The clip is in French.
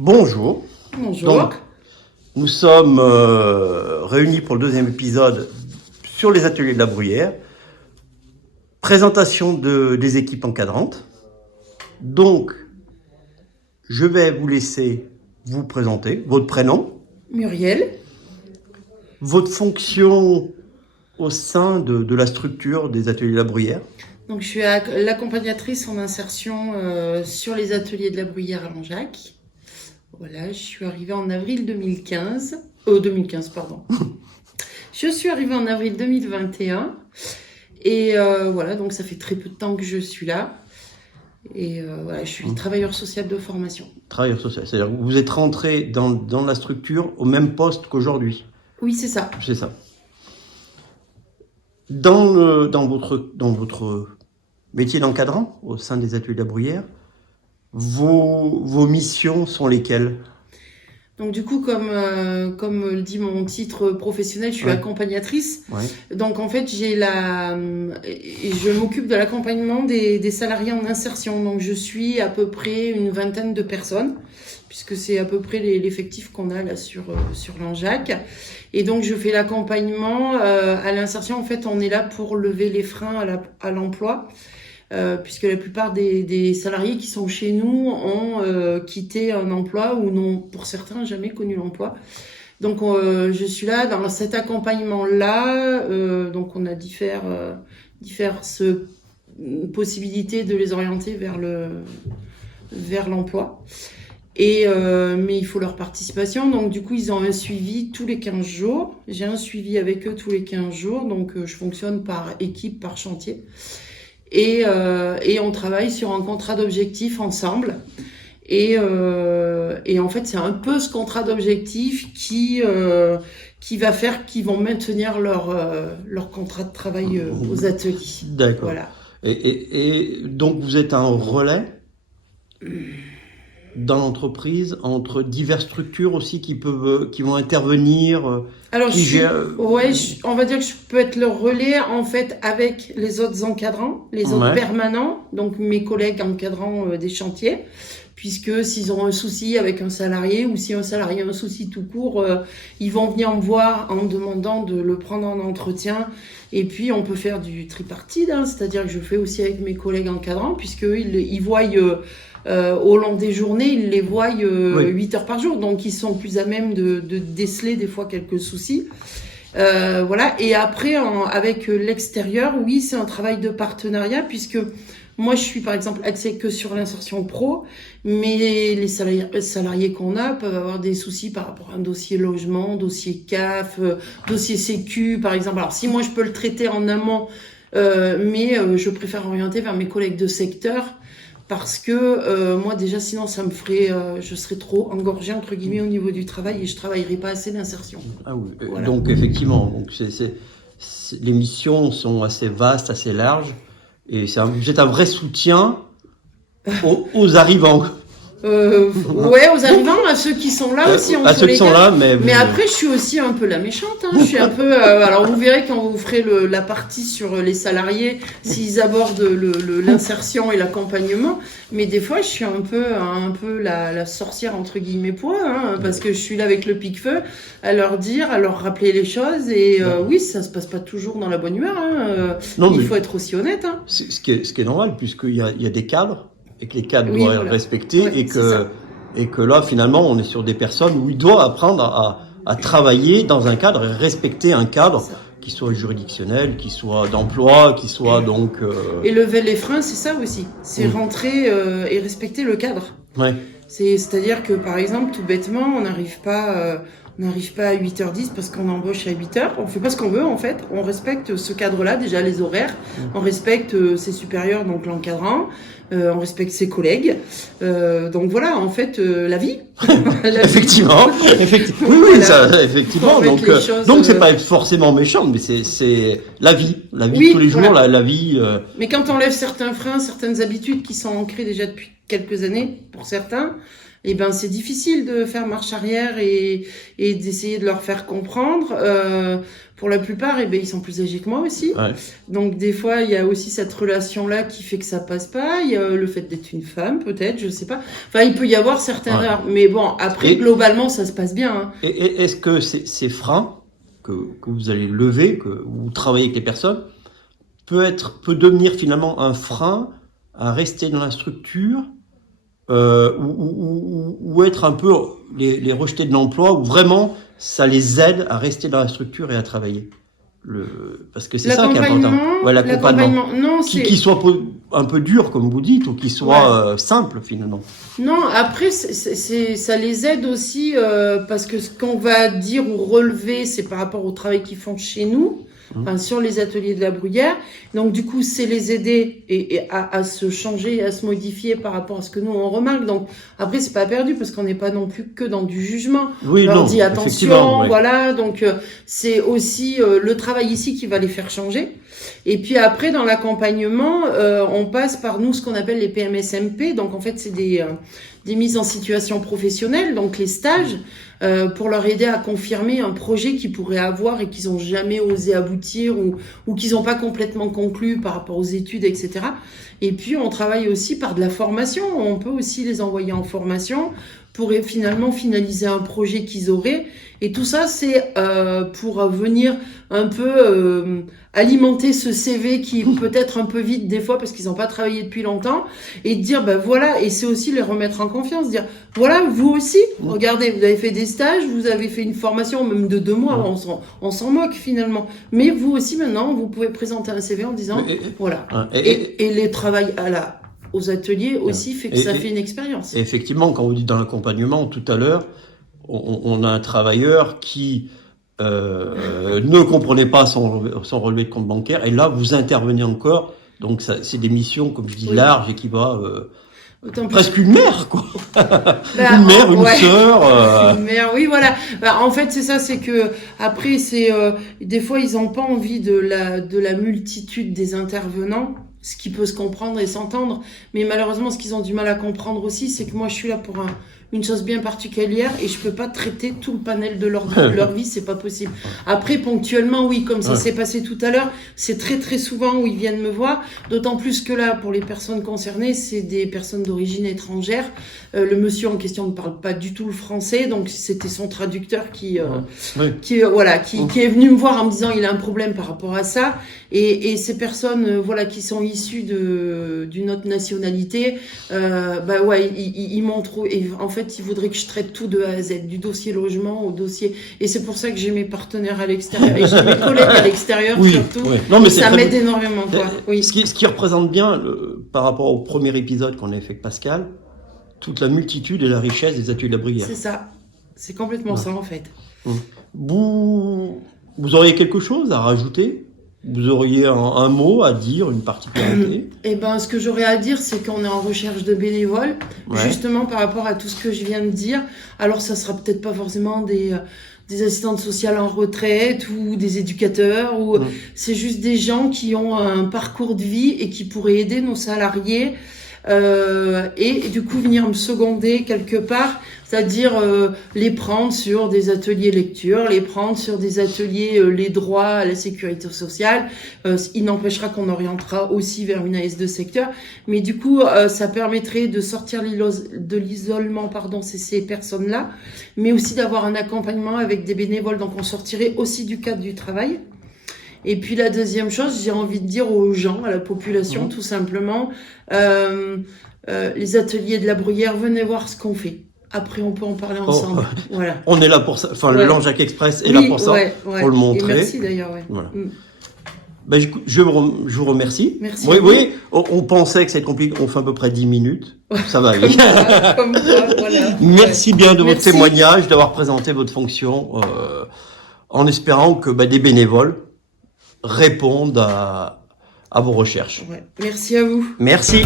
Bonjour. Bonjour. Donc, nous sommes réunis pour le deuxième épisode sur les ateliers de la Bruyère. Présentation des équipes encadrantes. Donc, je vais vous laisser vous présenter votre prénom, Muriel. votre fonction au sein de la structure des ateliers de la Bruyère. Donc, je suis l'accompagnatrice en insertion sur les ateliers de la Bruyère à Langeac. Voilà, je suis arrivée en avril 2015. 2015, pardon. Je suis arrivée en avril 2021. Et voilà, donc ça fait très peu de temps que je suis là. Et voilà, je suis travailleur social de formation. Travailleur social, c'est-à-dire que vous êtes rentré dans la structure au même poste qu'aujourd'hui. Oui, c'est ça. C'est ça. Dans votre métier d'encadrant au sein des ateliers de la Bruyère, vos missions sont lesquelles? Donc du coup, comme le dit mon titre professionnel, je suis accompagnatrice. Ouais. Donc en fait, je m'occupe de l'accompagnement des salariés en insertion. Donc je suis à peu près une vingtaine de personnes, puisque c'est à peu près l'effectif qu'on a là sur Langeac. Et donc je fais l'accompagnement à l'insertion. En fait, on est là pour lever les freins à l'emploi. Puisque la plupart des salariés qui sont chez nous ont quitté un emploi ou n'ont, pour certains, jamais connu l'emploi. Donc, je suis là dans cet accompagnement-là. Donc, on a diverses possibilités de les orienter vers l'emploi. Mais il faut leur participation. Donc, du coup, ils ont un suivi tous les 15 jours. J'ai un suivi avec eux tous les 15 jours. Donc, je fonctionne par équipe, par chantier. Et on travaille sur un contrat d'objectif ensemble. Et en fait, c'est un peu ce contrat d'objectif qui va faire qu'ils vont maintenir leur contrat de travail aux ateliers. D'accord. Voilà. Et donc, vous êtes un relais dans l'entreprise entre diverses structures aussi qui vont intervenir. Alors, on va dire que je peux être le relais en fait avec les autres encadrants, les autres permanents, donc mes collègues encadrants des chantiers, puisque s'ils ont un souci avec un salarié ou si un salarié a un souci tout court, ils vont venir me voir en me demandant de le prendre en entretien. Et puis on peut faire du tripartite, c'est-à-dire que je fais aussi avec mes collègues encadrants, puisqu'ils voient au long des journées, ils les voient 8 heures par jour, donc ils sont plus à même de déceler des fois quelques soucis. Voilà. Et après, avec l'extérieur, oui, c'est un travail de partenariat, puisque moi, je suis par exemple axée que sur l'insertion pro, mais les salariés qu'on a peuvent avoir des soucis par rapport à un dossier logement, dossier CAF, dossier Sécu, par exemple. Alors, si moi, je peux le traiter en amont, mais je préfère orienter vers mes collègues de secteur, parce que moi déjà sinon ça me ferait je serais trop engorgée entre guillemets au niveau du travail et je travaillerais pas assez l'insertion. Ah oui. Voilà. Donc effectivement, les missions sont assez vastes, assez larges, et vous êtes un vrai soutien aux arrivants. Ouais, aux arrivants, à ceux qui sont là aussi. À ceux qui sont là, mais après, je suis aussi un peu la méchante. Je suis un peu. Alors, vous verrez quand vous ferez la partie sur les salariés, s'ils abordent l'insertion et l'accompagnement. Mais des fois, je suis un peu la sorcière entre guillemets pour eux, parce que je suis là avec le pique-feu à leur dire, à leur rappeler les choses. Et oui, ça se passe pas toujours dans la bonne humeur. Il faut être aussi honnête. Ce qui est normal, puisqu'il y a des cadres. Et que les cadres doivent être respectés, et que là, finalement, on est sur des personnes où ils doivent apprendre à travailler dans un cadre et respecter un cadre qui soit juridictionnel, qui soit d'emploi, qui soit donc... Et lever les freins, c'est ça aussi. C'est rentrer et respecter le cadre. Ouais. C'est-à-dire que, par exemple, tout bêtement, on n'arrive pas à 8h10 parce qu'on embauche à 8h. On fait pas ce qu'on veut, en fait. On respecte ce cadre-là, déjà les horaires. On respecte ses supérieurs, donc l'encadrant. On respecte ses collègues. Donc voilà, en fait, la vie. Effectivement. Oui, voilà. Ça, effectivement. Donc c'est pas forcément méchant, mais c'est la vie. La vie de tous les jours, la vie. Mais quand on lève certains freins, certaines habitudes qui sont ancrées déjà depuis quelques années pour certains, et ben c'est difficile de faire marche arrière et d'essayer de leur faire comprendre. Pour la plupart, et ben ils sont plus âgés que moi aussi. Ouais. Donc des fois, il y a aussi cette relation-là qui fait que ça passe pas. Il y a le fait d'être une femme, peut-être, je sais pas. Enfin, il peut y avoir certains erreurs, mais bon, après globalement, ça se passe bien. Hein. Et est-ce que ces freins que vous allez lever, que vous travaillez avec les personnes, peut devenir finalement un frein à rester dans la structure, ou être un peu les rejetés de l'emploi, ou vraiment ça les aide à rester dans la structure et à travailler? Parce que c'est ça qui est important. Ouais, l'accompagnement. Non, qui soit un peu dur, comme vous dites, ou qui soit simple, finalement. Non, après, ça les aide aussi, parce que ce qu'on va dire ou relever, c'est par rapport au travail qu'ils font chez nous, enfin, sur les ateliers de la Bruyère. Donc, du coup, c'est les aider à se changer, à se modifier par rapport à ce que nous, on remarque. Donc, après, c'est pas perdu parce qu'on n'est pas non plus que dans du jugement. Oui, on leur non, dit attention, voilà. Donc, c'est aussi le travail ici qui va les faire changer. Et puis après, dans l'accompagnement, on passe par nous ce qu'on appelle les PMSMP. Donc, en fait, c'est des mises en situation professionnelle, donc les stages, pour leur aider à confirmer un projet qu'ils pourraient avoir et qu'ils n'ont jamais osé aboutir ou qu'ils n'ont pas complètement conclu par rapport aux études, etc. Et puis, on travaille aussi par de la formation. On peut aussi les envoyer en formation pour finalement finaliser un projet qu'ils auraient. Et tout ça, c'est pour venir un peu alimenter ce CV qui est peut-être un peu vide des fois parce qu'ils n'ont pas travaillé depuis longtemps, et dire ben voilà, et c'est aussi les remettre en confiance, dire voilà, vous aussi, regardez, vous avez fait des stages, vous avez fait une formation même de 2 mois, on s'en moque finalement, mais vous aussi maintenant, vous pouvez présenter un CV en disant voilà, et les travail aux ateliers aussi fait que ça fait une expérience. Effectivement, quand vous dites dans l'accompagnement tout à l'heure, on a un travailleur qui ne comprenait pas son relevé de compte bancaire, et là vous intervenez encore, donc c'est des missions, comme je dis, larges, et qui va presque une mère, quoi. Une mère, une sœur. Une mère, oui, voilà. En fait, c'est ça, c'est que après, c'est des fois ils n'ont pas envie de la multitude des intervenants, ce qui peut se comprendre et s'entendre, mais malheureusement, ce qu'ils ont du mal à comprendre aussi, c'est que moi, je suis là pour une chose bien particulière et je peux pas traiter tout le panel de leur vie, c'est pas possible. Après, ponctuellement, oui, comme ça s'est passé tout à l'heure, c'est très très souvent où ils viennent me voir, d'autant plus que là, pour les personnes concernées, c'est des personnes d'origine étrangère. Le monsieur en question ne parle pas du tout le français, donc c'était son traducteur qui est venu me voir en me disant il a un problème par rapport à ça, et ces personnes qui sont issues d'une autre nationalité, ils m'ont trouvé, et en fait ils voudraient que je traite tout de A à Z, du dossier logement au dossier, et c'est pour ça que j'ai mes partenaires à l'extérieur et j'ai mes collègues à l'extérieur surtout. Non, mais ça m'aide énormément, quoi. Oui. Ce qui représente bien par rapport au premier épisode qu'on avait fait avec Pascal, toute la multitude et la richesse des ateliers de la Bruyère. C'est ça, c'est complètement ça en fait. Vous auriez quelque chose à rajouter? Vous auriez un mot à dire, une particularité? Eh ben, ce que j'aurais à dire, c'est qu'on est en recherche de bénévoles, justement par rapport à tout ce que je viens de dire. Alors, ça sera peut-être pas forcément des assistantes sociales en retraite ou des éducateurs, ou c'est juste des gens qui ont un parcours de vie et qui pourraient aider nos salariés. Et du coup venir me seconder quelque part, c'est-à-dire les prendre sur des ateliers lecture, les prendre sur des ateliers les droits à la sécurité sociale. Il n'empêchera qu'on orientera aussi vers une AS de secteur, mais du coup ça permettrait de sortir de l'isolement, ces personnes-là, mais aussi d'avoir un accompagnement avec des bénévoles, donc on sortirait aussi du cadre du travail. Et puis la deuxième chose, j'ai envie de dire aux gens, à la population, tout simplement, les ateliers de la Bruyère, venez voir ce qu'on fait. Après, on peut en parler ensemble. Voilà. On est là pour ça. Enfin, le Langeac Express est là pour ça, pour le montrer. Et merci d'ailleurs. Voilà. Ben, je vous remercie. Merci. Oui, on pensait que c'était compliqué. On fait à peu près 10 minutes. Ça va aller. Comme ça, voilà. Merci bien de votre témoignage, d'avoir présenté votre fonction, en espérant que des bénévoles répondent à vos recherches. Merci à vous. Merci.